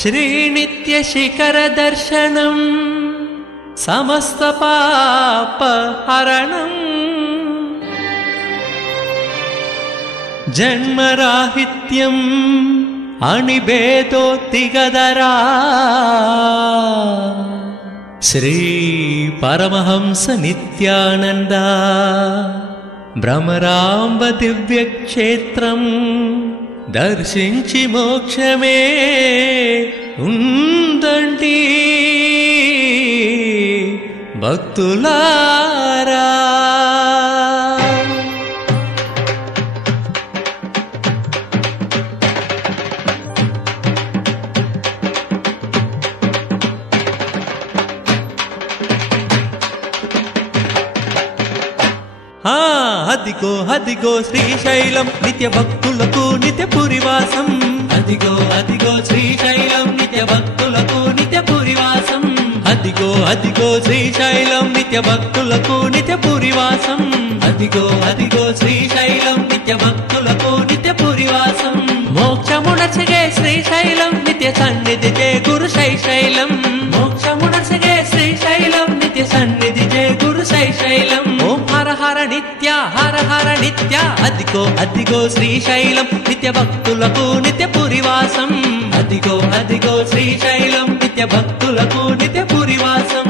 श्रीनित्यशिखरदर्शनम् समस्तपापहरणम् जन्मराहित्यम् अनिभेदोत्तिगदरा श्री परमहंस नित्यानंद भ्रमरांब दिव्यक्षेत्रम् दर्शिंచి మోక్షమే ఉందండి భక్తులారా. అదిగో అదిగో శ్రీశైలం నిత్య భక్తులకు నిత్య పురివాసం. అదిగో అదిగో శ్రీశైలం నిత్య భక్తులకు నిత్య పురివాసం. అదిగో అదిగో శ్రీశైలం నిత్య భక్తులకు నిత్య పురివాసం. అదిగో అదిగో శ్రీశైలం నిత్య భక్తులకు నిత్య పురివాసం. మోక్షమునర్చగే శ్రీశైలం నిత్య సన్నిధి జయ గురు శైశైలం. మోక్షమునర్చగే శ్రీశైలం నిత్య సన్నిధి జయ గురు శైశైలం. ఓం హర హర నిత్య హర హర నిత్య. అదిగో అదిగో శ్రీశైలం నిత్య భక్తులకు నిత్య పురివాసం. అదిగో అదిగో శ్రీశైలం నిత్య భక్తులకు నిత్య పురివాసం.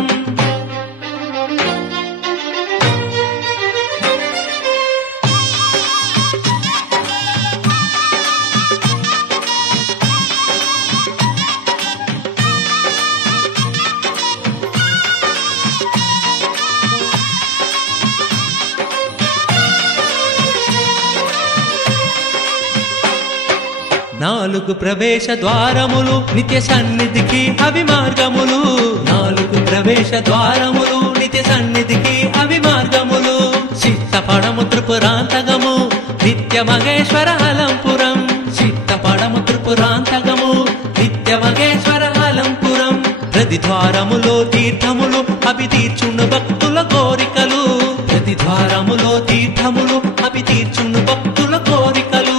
నాలుగు ప్రవేశ ద్వారములు నిత్య సన్నిధికి అవి మార్గములు. నాలుగు ప్రవేశ ద్వారములు నిత్య సన్నిధికి అవి మార్గములు. చిత్తపడము త్రిపురాంతకము నిత్య మహేశ్వర అలంపురం. చిత్తపడము త్రిపురాంతకము నిత్య మహేశ్వర అలంపురం. ప్రతి ద్వారములో తీర్థములు అవి తీర్చును భక్తుల కోరికలు. ప్రతి ద్వారములో తీర్థములు అవి తీర్చును భక్తుల కోరికలు.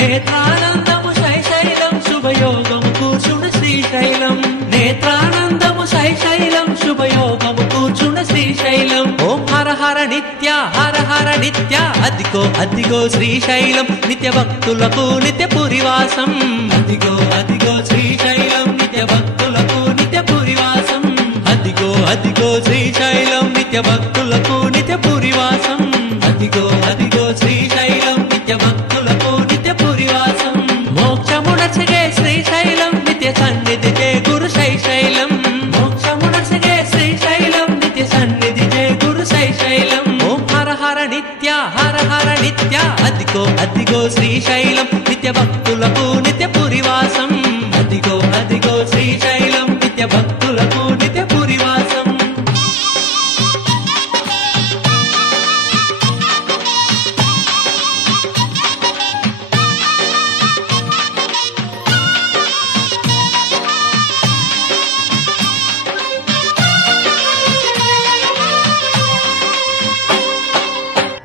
నేత్రానందము శైశైలం శుభయోగము కూర్చున్న శ్రీశైలం. నేత్రానందము శైశైలం శుభయోగము కూర్చున్న శ్రీశైలం. ఓం హర హర నిత్య హర హర నిత్య. అదిగో అదిగో శ్రీశైలం నిత్య భక్తులకు నిత్య పురివాసం. అదిగో అదిగో శ్రీశైలం నిత్య భక్తులకు నిత్య పురివాసం. అదిగో అదిగో శ్రీశైలం నిత్య భక్తులకు నిత్య పురివాసం. అదిగో అదిగో శ్రీశైలం నిత్య భక్తులకు నిత్య పురివాసం. మోక్షమునర్చగే శ్రీశైలం నిత్య సన్నిధి జయ గురు శైశైలం. మోక్షమునర్చగే శ్రీశైలం నిత్య సన్నిధి జయ గురు శైశైలం. ఓం హర హర నిత్య హర హర నిత్య. అదిగో అదిగో శ్రీశైలం నిత్య భక్తులకు నిత్య పురివాసం. అదిగో అదిగో శ్రీశైలం నిత్య భక్తులకు నిత్య పురివాసం.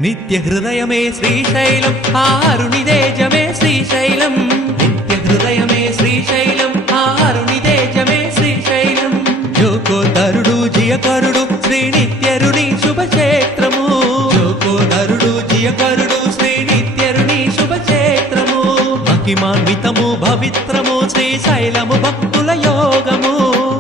నిత్య హృదయమే శ్రీశైలం ఆరునిదేజమే శ్రీశైలం. నిత్య హృదయమే శ్రీశైలం ఆరునిదేజమే శ్రీశైలం. జోకోదరుడు జియకరుడు శ్రీ నిత్యరుని శుభక్షేత్రము. జోకోదరుడు జియకరుడు శ్రీ నిత్యరుని శుభక్షేత్రము. మహిమాన్వితము పవిత్రము శ్రీశైలము భక్తుల యోగము.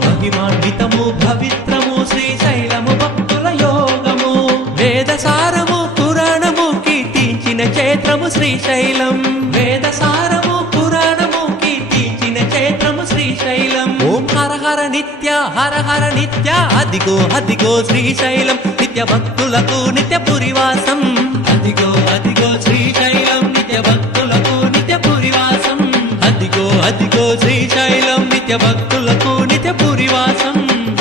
మహిమాన్వితము పవిత్రము శ్రీశైలము భక్తుల యోగము. వేదసారము పురాణము కీర్తించిన క్షేత్రము శ్రీశైలం. వేదసారము పురాణము కీర్తించిన క్షేత్రము శ్రీశైలం. ఓం హర హర నిత్య హర హర నిత్య. అదిగో అదిగో శ్రీశైలం నిత్య భక్తులకు నిత్య పురివాసం. అదిగో అదిగో శ్రీశైలం నిత్య భక్తులకు నిత్య పురివాసం. అదిగో అదిగో శ్రీశైలం నిత్య భక్తులకు నిత్య పురివాసం.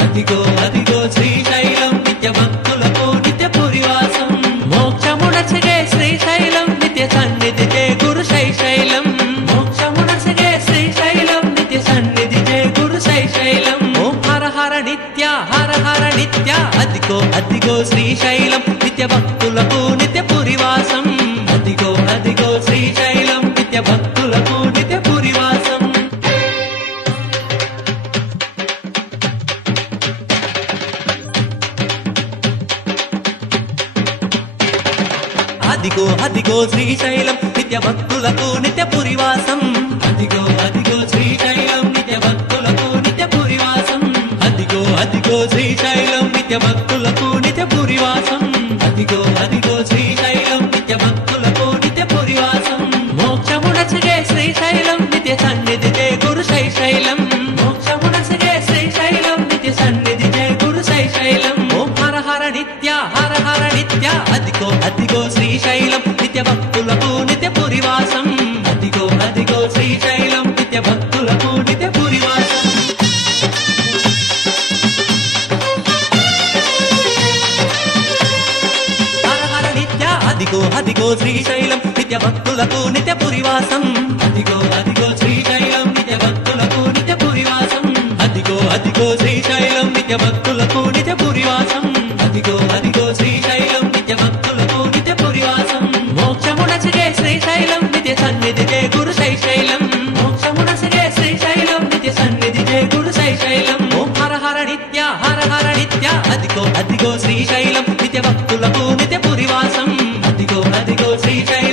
అదిగో అదిగో శ్రీశైలం నిత్య భక్తులకు నిత్య పురివాసం. మోక్షమునర్చగే శ్రీశైలం నిత్య సన్నిధి జయ గురు శైశైలం. మోక్షమునర్చగే శ్రీశైలం నిత్య సన్నిధి జయ గురు శైశైలం. ఓం హర హర నిత్య హర హర నిత్య. అదిగో అదిగో శ్రీశైలం నిత్య భక్తులకు నిత్య పురివాసం. అదిగో అదిగో శ్రీశైలం నిత్య భక్తులకు నిత్య పురివాసం. అదిగో అదిగో శ్రీశైలం నిత్య భక్తులకు నిత్య పురివాసం అదిగో అదిగో శ్రీశైలం నిత్య భక్తులకు నిత్య పురివాసం అదిగో అదిగో శ్రీశైలం నిత్య భక్తులకు నిత్య పురివాసం అదిగో అదిగో శ్రీశైలం నిత్య భక్తులకు నిత్య పురివాసం మోక్షమునసిగే శ్రీశైలం నిత్య సన్నిధి జయ గురు శైశైలం మోక్షమునసిగే శ్రీశైలం నిత్య సన్నిధి జయ గురు శైశైలం ఓం హర హర నిత్య హర హర నిత్య అదిగో అదిగో శ్రీశైలం నిత్య భక్తులకు నిత్య పురివాసం అదిగో అదిగో శ్రీశైలం నిత్య భక్తులకు నిత్య పురివాసం హర హర నిత్య అదిగో అదిగో శ్రీశైలం నిత్య భక్తులకు నిత్య పురివాసం అదిగో అదిగో శ్రీశైలం నిత్య భక్తులకు నిత్య పురివాసం అదిగో అదిగో శ్రీశైలం నిత్య భక్తులకు నిత్య పురివాసం అదిగో అదిగో శ్రీశైలం నిత్య భక్తులకు నిత్య పురివాసం మోక్షమునసిగే శ్రీశైలం నిత్య సన్నిధి జయ గురు శైశైలం మోక్షమునసిగే శ్రీశైలం నిత్య సన్నిధి జయ గురు శైశైలం ఓం హర హర నిత్య హర హర నిత్య అదిగో అదిగో శ్రీశైలం నిత్య భక్తులకు నిత్య పురివాసం అదిగో అదిగో శ్రీశైలం